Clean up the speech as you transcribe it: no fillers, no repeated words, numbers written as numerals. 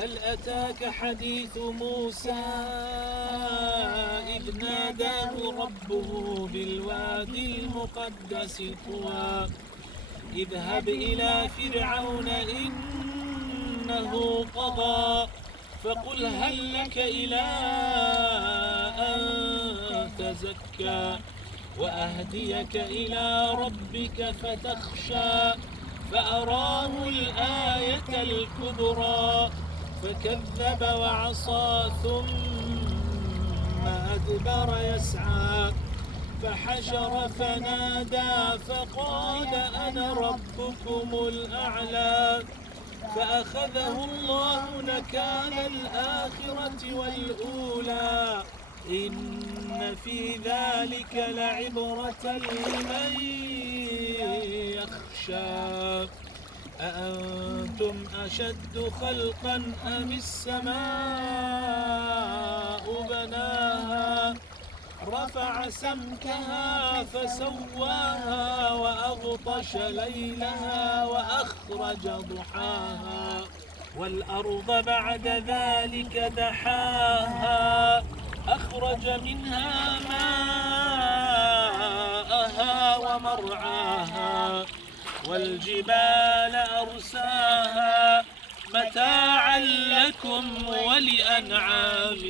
هل أتاك حديث موسى إذ ناداه ربه بالوادي المقدس طوى اذهب إلى فرعون إنه طغى فقل هل لك إلى أن تزكى وأهديك إلى ربك فتخشى فأراه الآية الكبرى فكذب وعصى ثم أدبر يسعى فحشر فنادى فقال أنا ربكم الأعلى فأخذه الله نكال الآخرة والأولى إن في ذلك لعبرة لمن يخشى أأنتم أشد خلقا أم السماء بناها رفع سمكها فسواها وأغطش ليلها وأخرج ضحاها والأرض بعد ذلك دحاها أخرج منها ماءها ومرعاها والجبال أرساها متاعا لكم ولأنعامكم